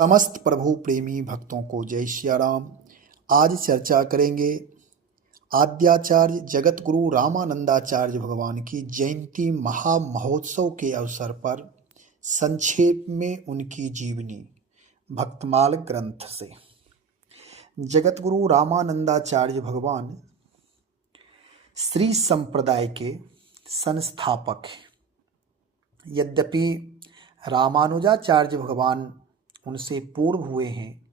समस्त प्रभु प्रेमी भक्तों को जय सिया राम। आज चर्चा करेंगे आद्याचार्य जगत गुरु रामानंदाचार्य भगवान की जयंती महामहोत्सव के अवसर पर संक्षेप में उनकी जीवनी भक्तमाल ग्रंथ से। जगत गुरु रामानंदाचार्य भगवान श्री संप्रदाय के संस्थापक हैं। यद्यपि रामानुजाचार्य भगवान उनसे पूर्व हुए हैं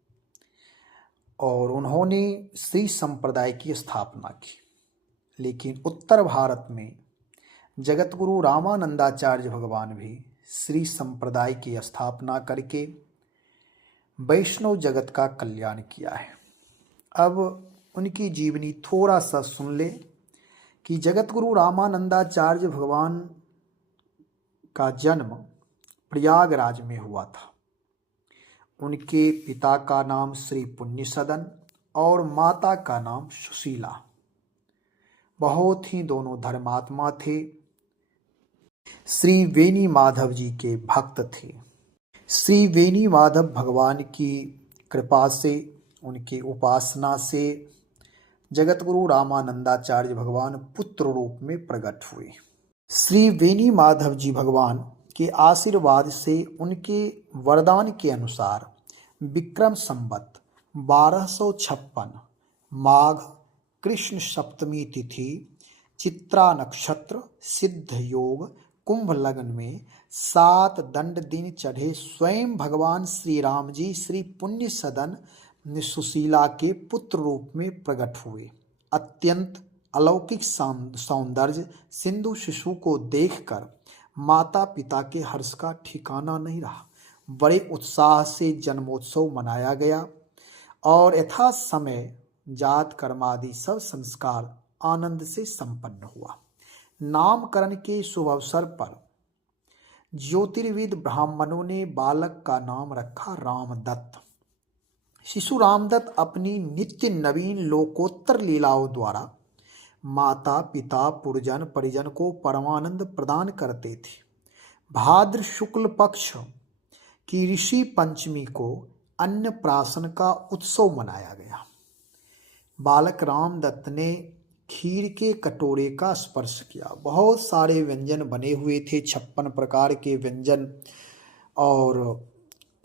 और उन्होंने श्री संप्रदाय की स्थापना की, लेकिन उत्तर भारत में जगत गुरु रामानंदाचार्य भगवान भी श्री संप्रदाय की स्थापना करके वैष्णव जगत का कल्याण किया है। अब उनकी जीवनी थोड़ा सा सुन ले कि जगत गुरु रामानंदाचार्य भगवान का जन्म प्रयागराज में हुआ था। उनके पिता का नाम श्री पुण्य सदन और माता का नाम सुशीला। बहुत ही दोनों धर्मात्मा थे। श्री वेणी माधव जी के भक्त थे। श्री वेणी माधव भगवान की कृपा से, उनकी उपासना से जगत गुरु रामानंदाचार्य भगवान पुत्र रूप में प्रकट हुए। श्री वेणी माधव जी भगवान के आशीर्वाद से, उनके वरदान के अनुसार विक्रम संवत 1256 माघ कृष्ण सप्तमी तिथि चित्रा नक्षत्र सिद्ध योग कुंभ लग्न में 7 दंड दिन चढ़े स्वयं भगवान श्री राम जी श्री पुण्य सदन सुशीला के पुत्र रूप में प्रकट हुए। अत्यंत अलौकिक सौंदर्य सिंधु शिशु को देखकर माता पिता के हर्ष का ठिकाना नहीं रहा। बड़े उत्साह से जन्मोत्सव मनाया गया और यथा समय जात कर्मादि सब संस्कार आनंद से संपन्न हुआ। नामकरण के शुभ अवसर पर ज्योतिर्विद ब्राह्मणों ने बालक का नाम रखा रामदत्त। शिशु रामदत्त अपनी नित्य नवीन लोकोत्तर लीलाओं द्वारा माता पिता पुरजन परिजन को परमानंद प्रदान करते थे। भाद्र शुक्ल पक्ष की ऋषि पंचमी को अन्नप्राशन का उत्सव मनाया गया। बालक रामदत्त ने खीर के कटोरे का स्पर्श किया। बहुत सारे व्यंजन बने हुए थे, 56 प्रकार के व्यंजन। और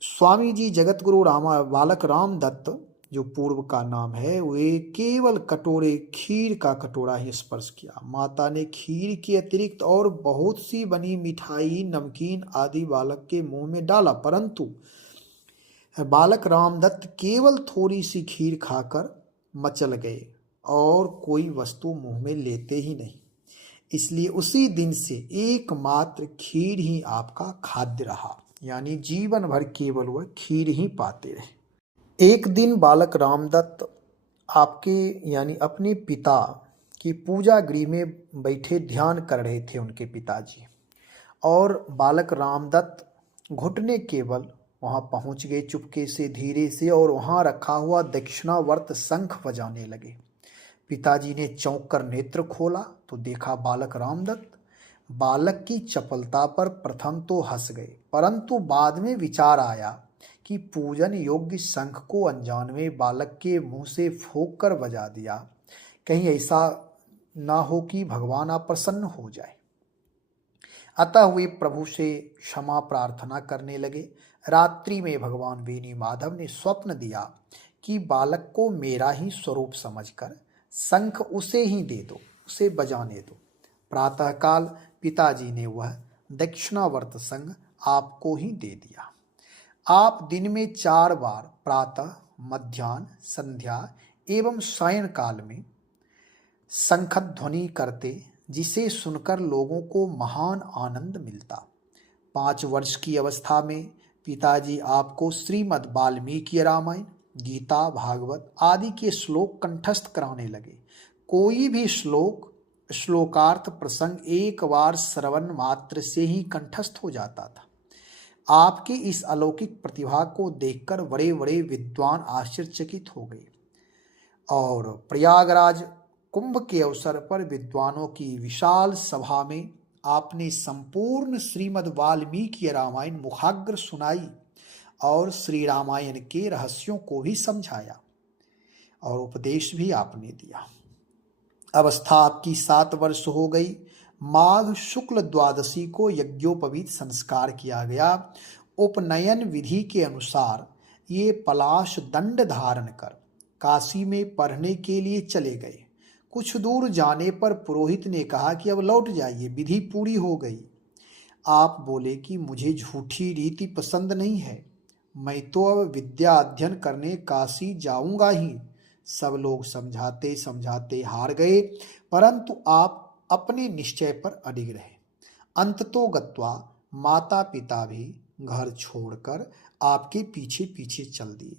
स्वामी जी जगत गुरु बालक रामदत्त जो पूर्व का नाम है, वे केवल कटोरे खीर का कटोरा ही स्पर्श किया। माता ने खीर के अतिरिक्त और बहुत सी बनी मिठाई नमकीन आदि बालक के मुंह में डाला, परंतु बालक रामदत्त केवल थोड़ी सी खीर खाकर मचल गए और कोई वस्तु मुंह में लेते ही नहीं। इसलिए उसी दिन से एकमात्र खीर ही आपका खाद्य रहा, यानी जीवन भर केवल वह खीर ही पाते रहे। एक दिन बालक रामदत्त आपके यानी अपने पिता की पूजा गृह में बैठे ध्यान कर रहे थे उनके पिताजी, और बालक रामदत्त घुटने केवल वहां पहुंच गए चुपके से धीरे से, और वहां रखा हुआ दक्षिणावर्त शंख बजाने लगे। पिताजी ने चौंक कर नेत्र खोला तो देखा बालक रामदत्त। बालक की चपलता पर प्रथम तो हंस गए, परंतु बाद में विचार आया कि पूजन योग्य शंख को अनजान में बालक के मुंह से फूंक कर बजा दिया, कहीं ऐसा ना हो कि भगवान अप्रसन्न हो जाए। अतः वे प्रभु से क्षमा प्रार्थना करने लगे। रात्रि में भगवान वेणी माधव ने स्वप्न दिया कि बालक को मेरा ही स्वरूप समझकर शंख उसे ही दे दो, उसे बजाने दो। प्रातःकाल पिताजी ने वह दक्षिणावर्त शंख आपको ही दे दिया। आप दिन में 4 बार प्रातः, मध्याह्न, संध्या एवं सायं काल में शंखध्वनि करते, जिसे सुनकर लोगों को महान आनंद मिलता। 5 वर्ष की अवस्था में पिताजी आपको श्रीमद् वाल्मीकि रामायण, गीता, भागवत आदि के श्लोक कंठस्थ कराने लगे। कोई भी श्लोकार्थ प्रसंग एक बार श्रवण मात्र से ही कंठस्थ हो जाता था। आपके इस अलौकिक प्रतिभा को देखकर बड़े बड़े विद्वान आश्चर्यचकित हो गए, और प्रयागराज कुंभ के अवसर पर विद्वानों की विशाल सभा में आपने संपूर्ण श्रीमद् वाल्मीकि रामायण मुखाग्र सुनाई और श्री रामायण के रहस्यों को भी समझाया और उपदेश भी आपने दिया। अवस्था आपकी 7 वर्ष हो गई। माघ शुक्ल द्वादशी को यज्ञोपवीत संस्कार किया गया। उपनयन विधि के अनुसार ये पलाश दंड धारण कर काशी में पढ़ने के लिए चले गए। कुछ दूर जाने पर पुरोहित ने कहा कि अब लौट जाइए, विधि पूरी हो गई। आप बोले कि मुझे झूठी रीति पसंद नहीं है, मैं तो अब विद्या अध्ययन करने काशी जाऊंगा ही। सब लोग समझाते समझाते हार गए, परंतु आप अपने निश्चय पर अडिग रहे। अंततोगत्वा माता पिता भी घर छोड़कर आपके पीछे पीछे चल दिए।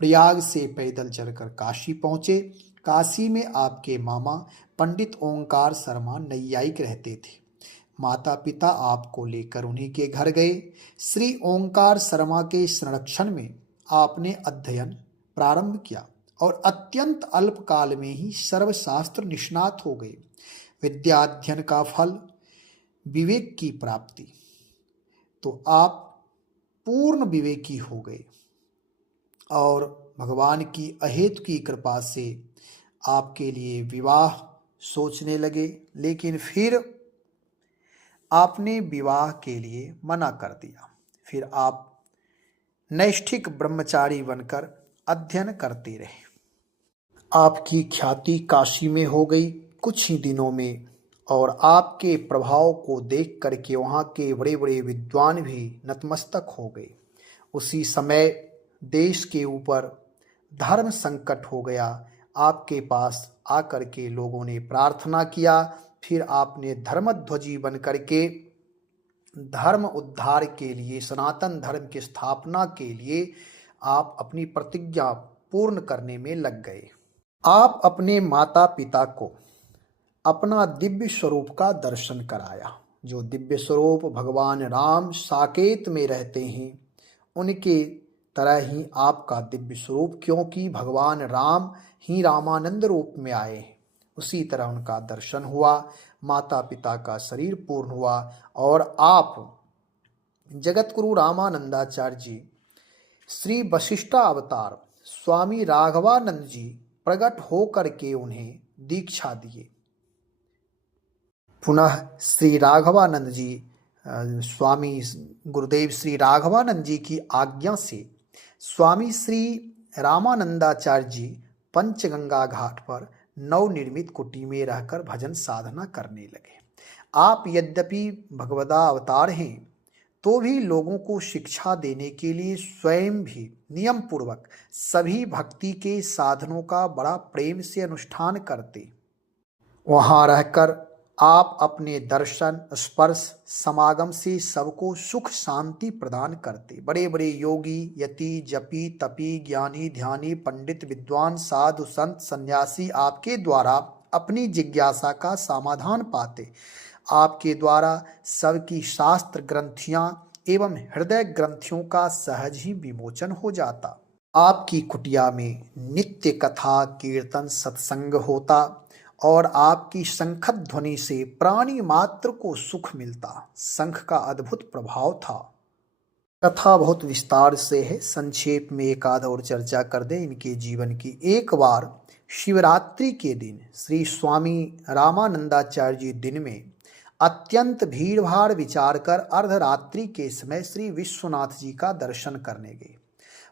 प्रयाग से पैदल चलकर काशी पहुंचे। काशी में आपके मामा पंडित ओंकार शर्मा नैयायिक रहते थे। माता पिता आपको लेकर उन्हीं के घर गए। श्री ओंकार शर्मा के संरक्षण में आपने अध्ययन प्रारंभ किया और अत्यंत अल्प काल में ही सर्वशास्त्र निष्णात हो गए। विद्याध्ययन का फल विवेक की प्राप्ति, तो आप पूर्ण विवेकी हो गए और भगवान की अहेतु की कृपा से आपके लिए विवाह सोचने लगे, लेकिन फिर आपने विवाह के लिए मना कर दिया। फिर आप नैष्ठिक ब्रह्मचारी बनकर अध्ययन करते रहे। आपकी ख्याति काशी में हो गई कुछ ही दिनों में, और आपके प्रभाव को देख करके वहाँ के बड़े बड़े विद्वान भी नतमस्तक हो गए। उसी समय देश के ऊपर धर्म संकट हो गया। आपके पास आकर के लोगों ने प्रार्थना किया। फिर आपने धर्मध्वजी बन करके धर्म उद्धार के लिए, सनातन धर्म की स्थापना के लिए आप अपनी प्रतिज्ञा पूर्ण करने में लग गए। आप अपने माता पिता को अपना दिव्य स्वरूप का दर्शन कराया। जो दिव्य स्वरूप भगवान राम साकेत में रहते हैं, उनके तरह ही आपका दिव्य स्वरूप, क्योंकि भगवान राम ही रामानंद रूप में आए हैं, उसी तरह उनका दर्शन हुआ। माता पिता का शरीर पूर्ण हुआ और आप जगतगुरु रामानंदाचार्य जी, श्री वशिष्ठ अवतार स्वामी राघवानंद जी प्रकट होकर के उन्हें दीक्षा दिए। पुनः श्री राघवानंद जी, स्वामी गुरुदेव श्री राघवानंद जी की आज्ञा से स्वामी श्री रामानंदाचार्य जी पंचगंगा घाट पर नवनिर्मित कुटी में रहकर भजन साधना करने लगे। आप यद्यपि भगवदा अवतार हैं, तो भी लोगों को शिक्षा देने के लिए स्वयं भी नियम पूर्वक सभी भक्ति के साधनों का बड़ा प्रेम से अनुष्ठान करते। वहाँ रहकर आप अपने दर्शन, स्पर्श, समागम से सबको सुख शांति प्रदान करते। बड़े बड़े योगी, यति, जपी, तपी, ज्ञानी, ध्यानी, पंडित, विद्वान, साधु, संत, सन्यासी आपके द्वारा अपनी जिज्ञासा का समाधान पाते। आपके द्वारा सबकी शास्त्र ग्रंथियां एवं हृदय ग्रंथियों का सहज ही विमोचन हो जाता। आपकी कुटिया में नित्य कथा, कीर्तन, सत्संग होता और आपकी शंखद ध्वनि से प्राणी मात्र को सुख मिलता। शंख का अद्भुत प्रभाव था। कथा बहुत विस्तार से है, संक्षेप में एक आध और चर्चा कर दें इनके जीवन की। एक बार शिवरात्रि के दिन श्री स्वामी रामानंदाचार्य जी दिन में अत्यंत भीड़ भाड़ विचार कर अर्धरात्रि के समय श्री विश्वनाथ जी का दर्शन करने गए,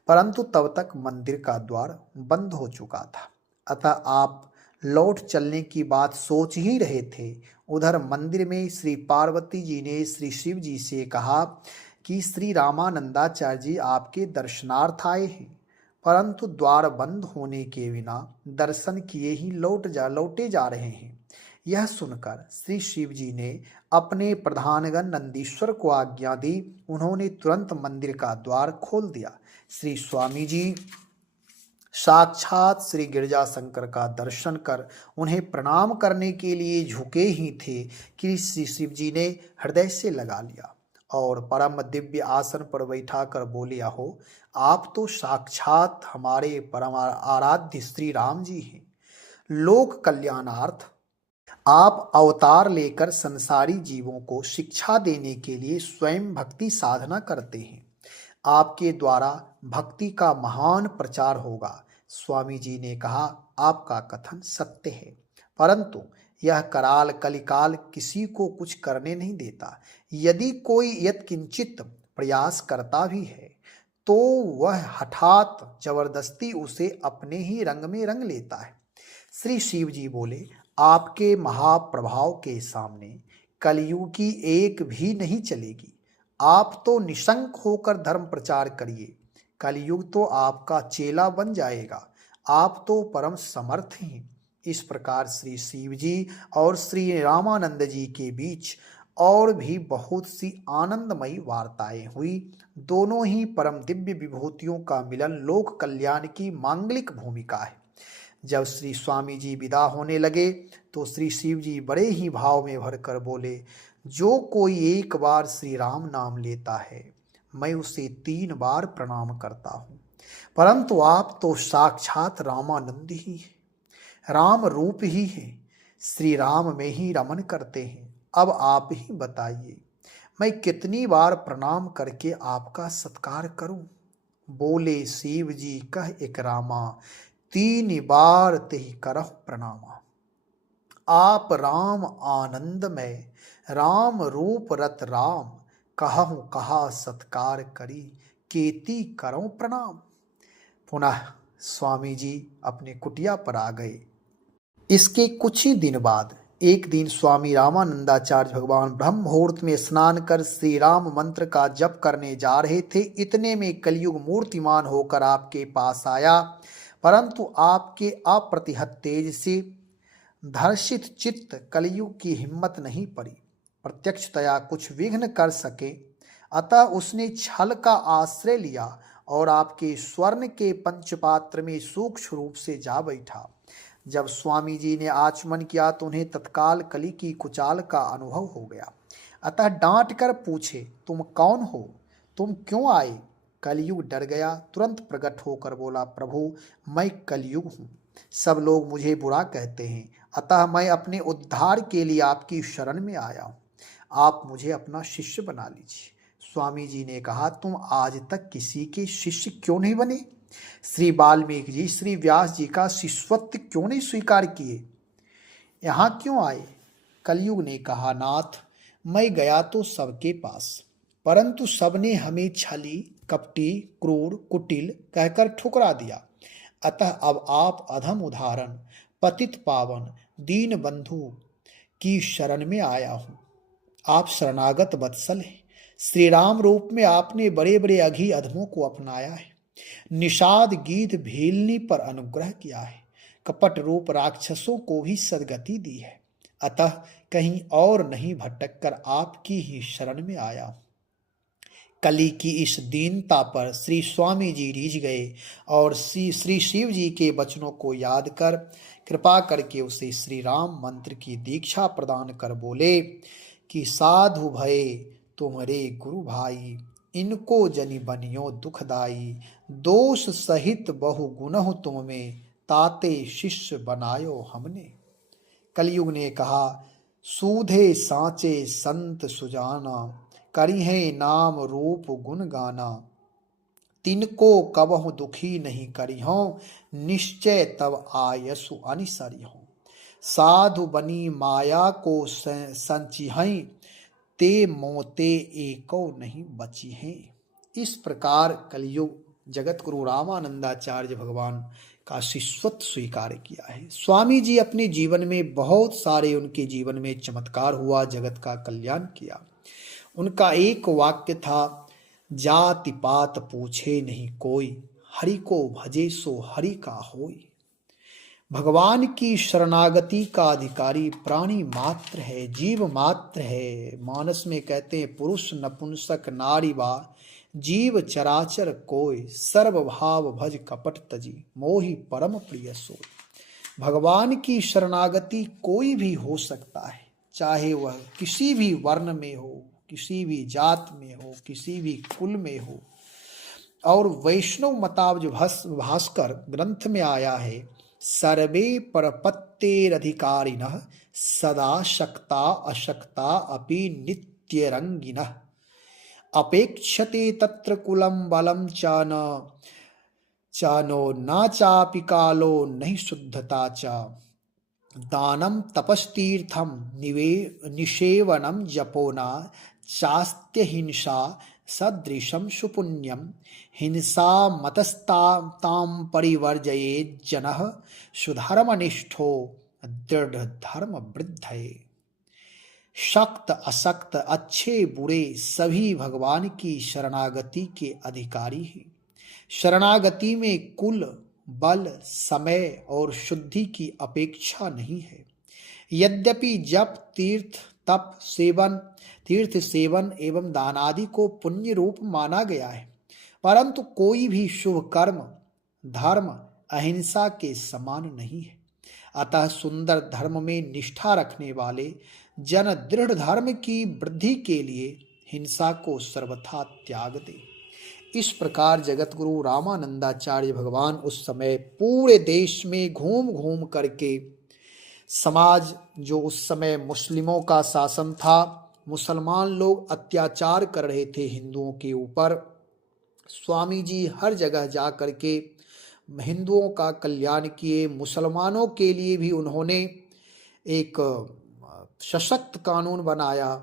परंतु तब तक मंदिर का द्वार बंद हो चुका था। अतः आप लौट चलने की बात सोच ही रहे थे। उधर मंदिर में श्री पार्वती जी ने श्री शिव जी से कहा कि श्री रामानंदाचार्य जी आपके दर्शनार्थ आए हैं, परंतु द्वार बंद होने के बिना दर्शन किए ही लौटे जा रहे हैं। यह सुनकर श्री शिव जी ने अपने प्रधानगण नंदीश्वर को आज्ञा दी। उन्होंने तुरंत मंदिर का द्वार खोल दिया। श्री स्वामी जी साक्षात श्री गिरजा शंकर का दर्शन कर उन्हें प्रणाम करने के लिए झुके ही थे कि श्री शिव जी ने हृदय से लगा लिया और परम दिव्य आसन पर बैठा कर बोले, हो आप तो साक्षात हमारे परम आराध्य श्री राम जी हैं। लोक कल्याणार्थ आप अवतार लेकर संसारी जीवों को शिक्षा देने के लिए स्वयं भक्ति साधना करते हैं। आपके द्वारा भक्ति का महान प्रचार होगा। स्वामी जी ने कहा, आपका कथन सत्य है, परंतु यह कराल कलिकाल किसी को कुछ करने नहीं देता। यदि कोई यत्किंचित प्रयास करता भी है तो वह हठात जबरदस्ती उसे अपने ही रंग में रंग लेता है। श्री शिव जी बोले, आपके महाप्रभाव के सामने कलयुग की एक भी नहीं चलेगी। आप तो निशंक होकर धर्म प्रचार करिए, कलयुग तो आपका चेला बन जाएगा। आप तो परम समर्थ हैं। इस प्रकार श्री शिव जी और श्री रामानंद जी के बीच और भी बहुत सी आनंदमयी वार्ताएं हुई। दोनों ही परम दिव्य विभूतियों का मिलन लोक कल्याण की मांगलिक भूमिका है। जब श्री स्वामी जी विदा होने लगे तो श्री शिव जी बड़े ही भाव में भरकर बोले, जो कोई एक बार श्री राम नाम लेता है मैं उसे 3 बार प्रणाम करता हूँ, परंतु आप तो साक्षात रामानंद ही हैं, राम रूप ही हैं, श्री राम में ही रमन करते हैं। अब आप ही बताइए, मैं कितनी बार प्रणाम करके आपका सत्कार करूं? बोले शिव जी, कह एक रामा, 3 बार तेहि करह प्रणामा। आप राम आनंद में, राम रूप रत राम, कहूँ कहा सत्कार करी, केती करऊं प्रणाम। पुनः स्वामी जी अपने कुटिया पर आ गए। इसके कुछ ही दिन बाद एक दिन स्वामी रामानंदाचार्य भगवान ब्रह्म मुहूर्त में स्नान कर श्री राम मंत्र का जप करने जा रहे थे। इतने में कलयुग मूर्तिमान होकर आपके पास आया, परंतु आपके अप्रतिहत तेज से धर्षित चित्त कलयुग की हिम्मत नहीं पड़ी प्रत्यक्षतया कुछ विघ्न कर सके। अतः उसने छल का आश्रय लिया और आपके स्वर्ण के पंचपात्र में सूक्ष्म रूप से जा बैठा। जब स्वामी जी ने आचमन किया तो उन्हें तत्काल कली की कुचाल का अनुभव हो गया। अतः डांट कर पूछे, तुम कौन हो, तुम क्यों आए? कलयुग डर गया, तुरंत प्रकट होकर बोला, प्रभु मैं कलयुग हूँ, सब लोग मुझे बुरा कहते हैं, अतः मैं अपने उद्धार के लिए आपकी शरण में आया हूँ, आप मुझे अपना शिष्य बना लीजिए। स्वामी जी ने कहा, तुम आज तक किसी के शिष्य क्यों नहीं बने? श्री वाल्मीकि जी, श्री व्यास जी का शिष्यत्व क्यों नहीं स्वीकार किए? यहाँ क्यों आए? कलयुग ने कहा, नाथ मैं गया तो सबके पास, परंतु सबने हमें छली, कपटी, क्रूर, कुटिल कहकर ठुकरा दिया। अतः अब आप अधम उदाहरण, पतित पावन, दीन बंधु की शरण में आया हूँ। आप शरणागत वत्सल हैं। श्री राम रूप में आपने बड़े बड़े अघी अधमों को अपनाया है, निषाद गीत भीलनी पर अनुग्रह किया है, कपट रूप राक्षसों को भी सदगति दी है। अतः कहीं और नहीं भटक कर आपकी ही शरण में आया हूं। कली की इस दीनता पर श्री स्वामी जी रीझ गए और श्री शिव जी के वचनों को याद कर कृपा करके उसे श्री राम मंत्र की दीक्षा प्रदान कर बोले कि साधु भये तुम्हारे गुरु भाई, इनको जनि बनियो दुखदाई, दोष सहित बहु गुनहु तुम में, ताते शिष्य बनायो हमने। कलयुग ने कहा, सूधे सांचे संत सुजाना, करिहे नाम रूप गुण गाना, तिनको कबहु दुखी नहीं करिहो, निश्चय तब आयसु अनिसरिहो। साधु बनी माया को संचिहै, ते मोते एको नहीं बची हैं। इस प्रकार कलयुग जगत गुरु रामानंदाचार्य भगवान का शिष्यत्व स्वीकार किया है। स्वामी जी अपने जीवन में बहुत सारे उनके जीवन में चमत्कार हुआ, जगत का कल्याण किया। उनका एक वाक्य था, जाति पात पूछे नहीं कोई, हरि को भजे सो हरि का होई। भगवान की शरणागति का अधिकारी प्राणी मात्र है, जीव मात्र है। मानस में कहते हैं, पुरुष नपुंसक नारी बा, जीव चराचर कोय, सर्वभाव भज कपट तजी, मोहि परम प्रिय सोय। भगवान की शरणागति कोई भी हो सकता है, चाहे वह किसी भी वर्ण में हो, किसी भी जात में हो, किसी भी कुल में हो। और वैष्णव मताब्ज भास्कर ग्रंथ में आया है, सर्वे परपत्तेरधिकारिणः, सदा शक्ता अशक्ता अपि नित्यरंगिनः। अपेक्षते तत्र कुलं बलं चानो न चापि कालो नहि शुद्धता च दानं तपस्तीर्थं निषेवनं जपो न चास्त्य हिंसा सदृशं सुपुण्यं हिंसा मतस्तां परिवर्जयेत् जनः सुधर्मनिष्ठो दृढ़ धर्म वृद्धये। शक्त असक्त अच्छे बुरे सभी भगवान की शरणागति के अधिकारी हैं। शरणागति में कुल बल समय और शुद्धि की अपेक्षा नहीं है। यद्यपि जप तीर्थ सेवन एवं दान आदि को पुण्य रूप माना गया है, परंतु कोई भी शुभ कर्म धर्म अहिंसा के समान नहीं है। अतः सुंदर धर्म में निष्ठा रखने वाले जन दृढ़ धर्म की वृद्धि के लिए हिंसा को सर्वथा त्याग दे। इस प्रकार जगत गुरु रामानंदाचार्य भगवान उस समय पूरे देश में घूम घूम करके समाज, जो उस समय मुस्लिमों का शासन था, मुसलमान लोग अत्याचार कर रहे थे हिंदुओं के ऊपर, स्वामी जी हर जगह जा करके हिंदुओं का कल्याण किए। मुसलमानों के लिए भी उन्होंने एक सशक्त कानून बनाया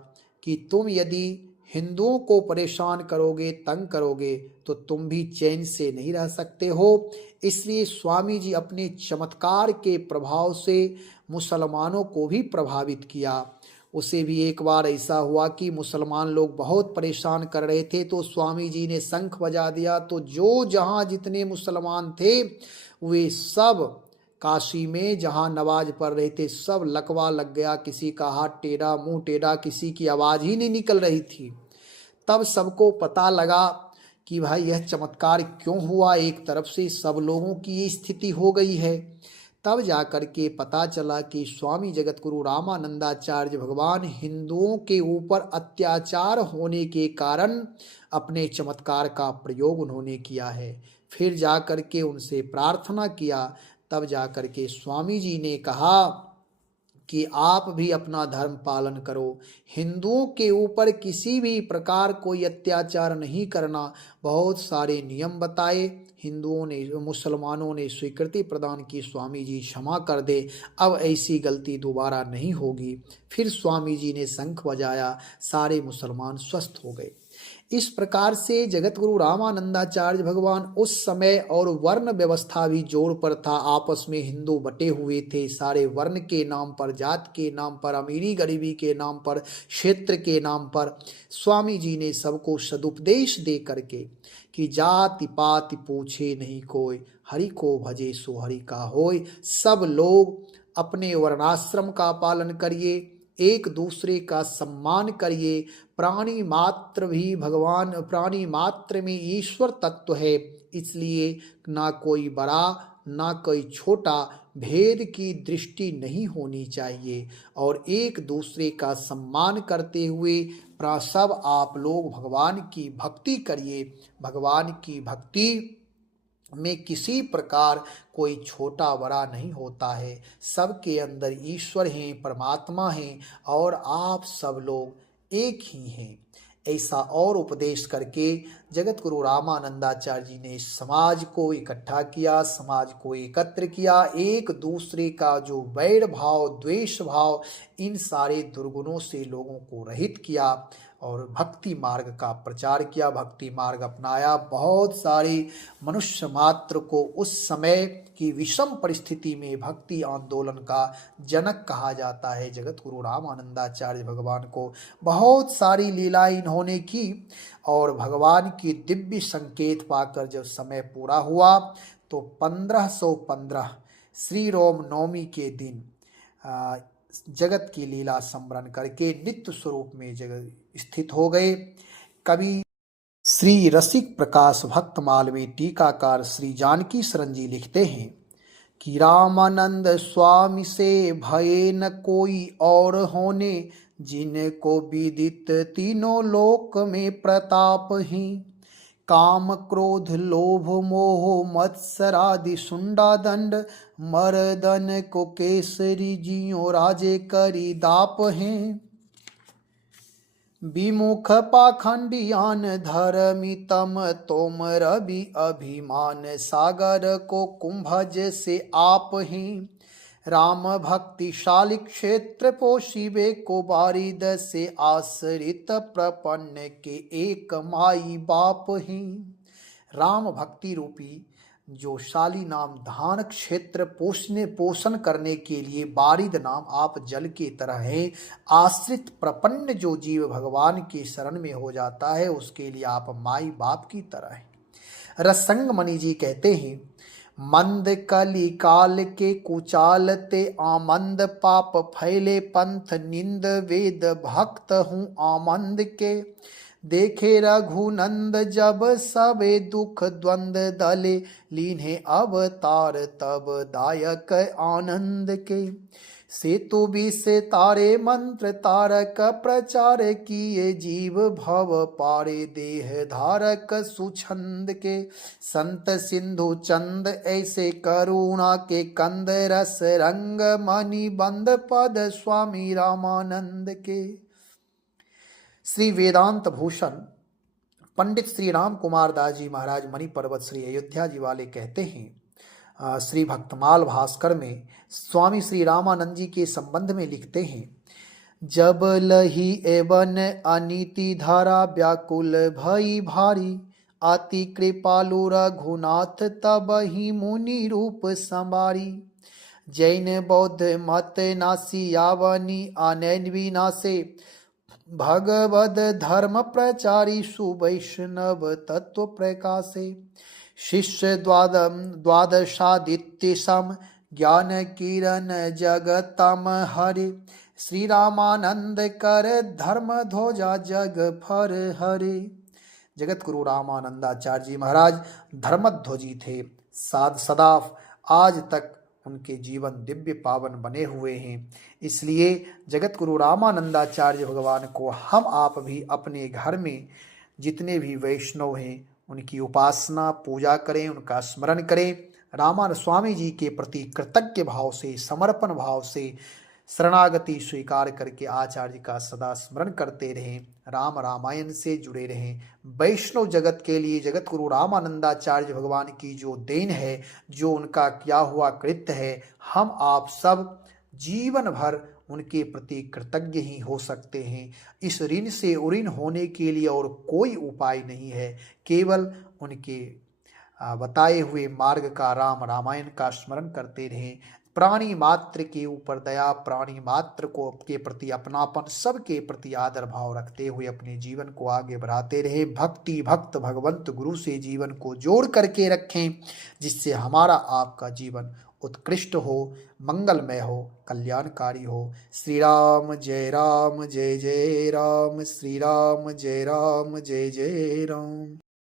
कि तुम यदि हिंदुओं को परेशान करोगे, तंग करोगे, तो तुम भी चैन से नहीं रह सकते हो। इसलिए स्वामी जी अपने चमत्कार के प्रभाव से मुसलमानों को भी प्रभावित किया। उसे भी एक बार ऐसा हुआ कि मुसलमान लोग बहुत परेशान कर रहे थे, तो स्वामी जी ने शंख बजा दिया, तो जो जहाँ जितने मुसलमान थे वे सब काशी में जहाँ नमाज पढ़ रहे थे सब लकवा लग गया। किसी का हाथ टेढ़ा, मुंह टेढ़ा, किसी की आवाज़ ही नहीं निकल रही थी। तब सबको पता लगा कि भाई यह चमत्कार क्यों हुआ, एक तरफ से सब लोगों की ये स्थिति हो गई है। तब जाकर के पता चला कि स्वामी जगत गुरु रामानंदाचार्य भगवान हिंदुओं के ऊपर अत्याचार होने के कारण अपने चमत्कार का प्रयोग उन्होंने किया है। फिर जाकर के उनसे प्रार्थना किया, तब जाकर के स्वामी जी ने कहा कि आप भी अपना धर्म पालन करो, हिंदुओं के ऊपर किसी भी प्रकार कोई अत्याचार नहीं करना। बहुत सारे नियम बताए, हिंदुओं ने, मुसलमानों ने स्वीकृति प्रदान की, स्वामी जी क्षमा कर दे, अब ऐसी गलती दोबारा नहीं होगी। फिर स्वामी जी ने शंख बजाया, सारे मुसलमान स्वस्थ हो गए। इस प्रकार से जगत गुरु रामानंदाचार्य भगवान उस समय, और वर्ण व्यवस्था भी जोर पर था, आपस में हिंदू बटे हुए थे, सारे वर्ण के नाम पर, जात के नाम पर, अमीरी गरीबी के नाम पर, क्षेत्र के नाम पर स्वामी जी ने सबको सदुपदेश दे करके कि जाति पाति पूछे नहीं कोई, हरि को भजे सो हरि का होय। सब लोग अपने वर्णाश्रम का पालन करिए, एक दूसरे का सम्मान करिए। प्राणी मात्र भी भगवान, प्राणी मात्र में ईश्वर तत्व है, इसलिए ना कोई बड़ा ना कोई छोटा, भेद की दृष्टि नहीं होनी चाहिए, और एक दूसरे का सम्मान करते हुए सब आप लोग भगवान की भक्ति करिए। भगवान की भक्ति में किसी प्रकार कोई छोटा बड़ा नहीं होता है, सबके अंदर ईश्वर हैं, परमात्मा हैं, और आप सब लोग एक ही हैं। ऐसा और उपदेश करके जगत गुरु रामानंदाचार्य जी ने समाज को इकट्ठा किया, समाज को एकत्र किया। एक दूसरे का जो वैर भाव, द्वेष भाव, इन सारे दुर्गुणों से लोगों को रहित किया और भक्ति मार्ग का प्रचार किया, भक्ति मार्ग अपनाया। बहुत सारे मनुष्य मात्र को उस समय की विषम परिस्थिति में भक्ति आंदोलन का जनक कहा जाता है जगत गुरु रामानंदाचार्य भगवान को। बहुत सारी लीलाएं इन्होंने की, और भगवान की दिव्य संकेत पाकर जब समय पूरा हुआ तो 1515 श्री राम नवमी के दिन जगत की लीला स्मरण करके नित्य स्वरूप में जगत स्थित हो गए। कवि श्री रसिक प्रकाश भक्त मालवी टीकाकार श्री जानकी शरण जी लिखते हैं कि रामानंद स्वामी से भये न कोई और होने, जिनको विदित तीनों लोक में प्रताप ही। काम क्रोध लोभ मोह मत्सरादि सुंडा दंड, मर्दन को केसरी जियो राजे करी दाप हैं। विमुख पाखंडियान धर्मितम तोम रवि अभिमान सागर को कुंभज से आप ही राम भक्तिशाली क्षेत्र पोषिबे को बारिद से आश्रित प्रपन्न के एक माई बाप ही। राम भक्ति रूपी जो शाली नाम धान क्षेत्र पोषण करने के लिए बारिद नाम आप जल के तरह है। आश्रित प्रपन्न जो जीव भगवान के शरण में हो जाता है उसके लिए आप माई बाप की तरह है। रसंग मणि जी कहते हैं, मंद कली काल के कुचालते आमंद पाप फैले पंथ निंद वेद भक्त हूँ आमंद के देखे रघुनंद जब सबे दुख द्वंद दले लीन्हे अवतार तब दायक आनंद के सेतु विष तारे मंत्र तारक प्रचार किए जीव भव पारे देह धारक सुछंद के संत सिंधु चंद ऐसे करुणा के कंद रस रंग मणि बंद पद स्वामी रामानंद के। श्री वेदांत भूषण पंडित श्री राम कुमार दास जी महाराज मणि पर्वत श्री अयोध्या जी वाले कहते हैं, श्री भक्तमाल भास्कर में स्वामी श्री रामानंद जी के संबंध में लिखते हैं, जब लही एवन अनीति धारा व्याकुल भई भारी अति कृपालु रघुनाथ तब ही मुनि रूप संबारी जैन बौद्ध मत नासी यावनी अनैन विनाशे भगवद धर्म प्रचारी सुवैष्णव तत्व प्रकाशे शिष्य द्वादशादित्य सम ज्ञान किरण जगतम हरे श्री रामानंद कर धर्म ध्वजा जग फर हरे। जगत गुरु रामानंदाचार्य जी महाराज धर्मध्वजी थे, सदा आज तक उनके जीवन दिव्य पावन बने हुए हैं। इसलिए जगत गुरु रामानंदाचार्य भगवान को हम आप भी अपने घर में जितने भी वैष्णव हैं उनकी उपासना पूजा करें, उनका स्मरण करें। रामानंद स्वामी जी के प्रति कृतज्ञ भाव से समर्पण भाव से शरणागति स्वीकार करके आचार्य का सदा स्मरण करते रहें, राम रामायण से जुड़े रहें। वैष्णव जगत के लिए जगत गुरु रामानंदाचार्य भगवान की जो देन है, जो उनका किया हुआ कृत्य है, हम आप सब जीवन भर उनके प्रति कृतज्ञ ही हो सकते हैं। इस ऋण से उऋण होने के लिए और कोई उपाय नहीं है, केवल उनके बताए हुए मार्ग का राम रामायण का स्मरण करते रहें। प्राणी मात्र के ऊपर दया, प्राणी मात्र को के प्रति अपनापन, सबके प्रति आदर भाव रखते हुए अपने जीवन को आगे बढ़ाते रहे। भक्ति भक्त भगवंत गुरु से जीवन को जोड़ करके रखें, जिससे हमारा आपका जीवन उत्कृष्ट हो, मंगलमय हो, कल्याणकारी हो। श्री राम जय राम जय जय राम, श्री राम जय राम जय जय राम।